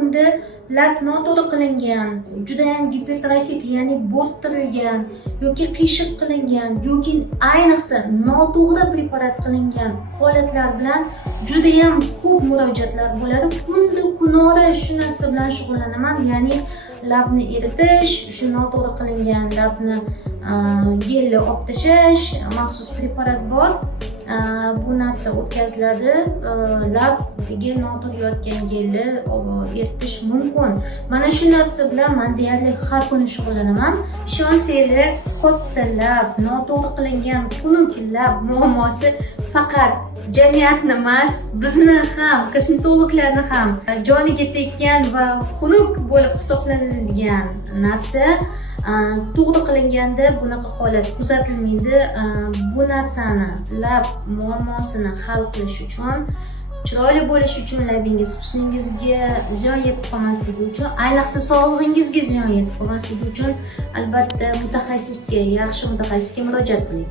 kunda lab noto'g'ri qilingan, juda ham gipertrofik, ya'ni bo'rttirilgan yoki qiyshiq qilingan yoki ayniqsa noto'g'ri preparat qilingan holatlar bilan juda ham ko'p murojaatlar bo'ladi. Kunda kunora shu narsa bilan shug'ullanaman, ya'ni labni eritish, shu noto'g'ri qilingan labni gelni olib tashlash, maxsus preparat bor. Bu narsa o'tkaziladi. Lab gel noto'g'ri yotgan gelni eritish mumkin. Mana shu narsa bilan men deyarli har kuni shug'ullanaman. Ishonsanglar, katta lab, noto'g'ri qilingan xunuk lab muammosi faqat jamiyatni emas, bizni ham, kosmetologlarni ham joniga tekkan va xunuk bo'lib hisoblanadigan narsa. To'g'ri qilinganda bunaqa holat kuzatilmaydi. Bu narsani lab muammosini hal qilish uchun, chiroyli bo'lish uchun, labingiz husningizga ziyon yetib qolmasligi uchun, ayniqsa sog'lig'ingizga ziyon yetib qolmasligi uchun albatta mutaxassisga, yaxshi mutaxassisga murojaat qiling.